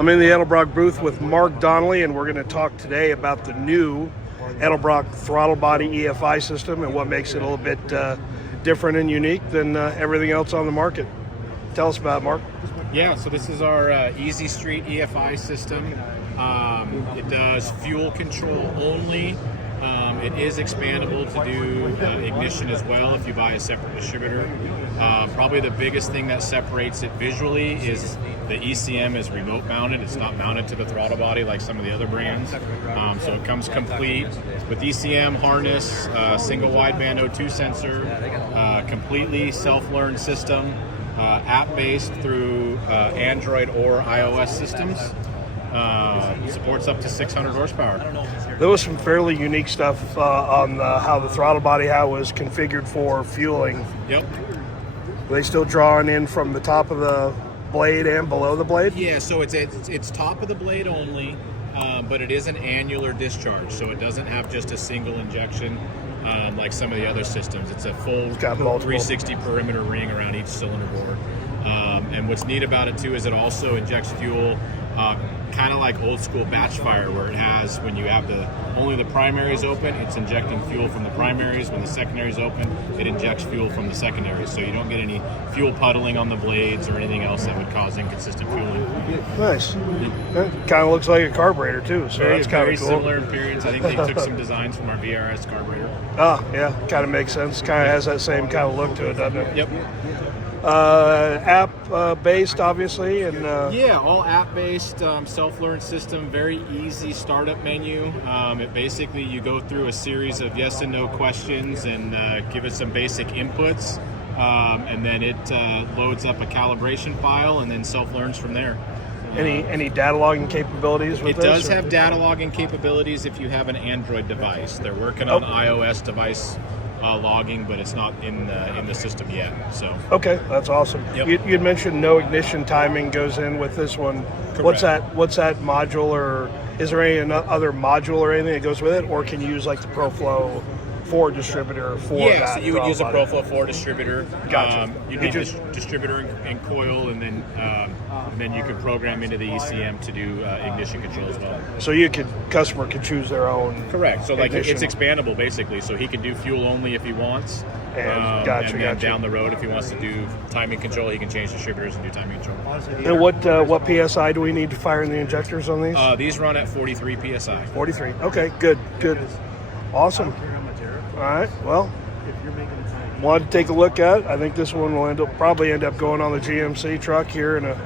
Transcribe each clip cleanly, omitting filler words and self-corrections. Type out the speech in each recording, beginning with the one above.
I'm in the Edelbrock booth with Mark Donnelly, and we're going to talk today about the new Edelbrock throttle body EFI system and what makes it a little bit different and unique than everything else on the market. Tell us about it, Mark. Yeah, so this is our EZ Street EFI system. It does fuel control only. It is expandable to do ignition as well if you buy a separate distributor. Probably the biggest thing that separates it visually is the ECM is remote mounted. It's not mounted to the throttle body like some of the other brands. So it comes complete with ECM harness, single wideband O2 sensor, completely self-learned system, app-based through Android or iOS systems. Supports up to 600 horsepower. There was some fairly unique stuff on how the throttle body, how it was configured for fueling. Yep. Are they still drawing in from the top of the blade and below the blade? Yeah, so it's top of the blade only, but it is an annular discharge, so it doesn't have just a single injection like some of the other systems. It's a full 360 perimeter ring around each cylinder bore. And what's neat about it too is it also injects fuel kind of like old school batch fire, where it has, when you have only the primaries open, it's injecting fuel from the primaries. When the secondaries open, it injects fuel from the secondaries, so you don't get any fuel puddling on the blades or anything else that would cause inconsistent fueling. Nice. It kind of looks like a carburetor too, so that's kind of cool. Very similar in appearance. I think they took some designs from our VRS carburetor. Ah, yeah, kind of makes sense. Kind of has that same kind of look to it, doesn't it? Yep. App based, obviously, and yeah, all app based, self-learned system. Very easy startup menu. It basically, you go through a series of yes and no questions and give it some basic inputs, and then it loads up a calibration file and then self-learns from there. Any data logging capabilities with this? It does have data logging capabilities if you have an Android device. They're working on iOS device logging, but it's not in the system yet. So okay, that's awesome. Yep. You'd mentioned no ignition timing goes in with this one. Correct. What's that module, or is there any other module or anything that goes with it, or can you use like the ProFlow 4 distributor for that? Yeah, so you would use a ProFlow 4 distributor. Gotcha. You need a distributor and coil, and then you could program into the ECM to do ignition control as well. So customer could choose their own. Correct. So like ignition. it's expandable basically. So he can do fuel only if he wants. And then down the road, if he wants to do timing control, he can change distributors and do timing control. And what PSI do we need to fire in the injectors on these? These run at 43 PSI. 43. Okay, good. Awesome. All right. Well, wanted to take a look at it. I think this one will probably end up going on the GMC truck here in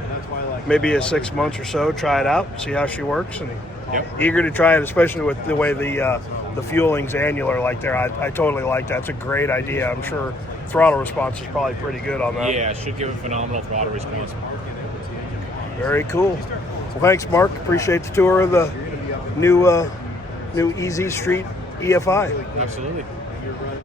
maybe 6 months or so. Try it out, see how she works, and eager to try it, especially with the way the fueling's annular like there. I totally like that. It's a great idea. I'm sure throttle response is probably pretty good on that. Yeah, it should give a phenomenal throttle response. Very cool. Well, thanks, Mark. Appreciate the tour of the new EZ Street EFI. Absolutely.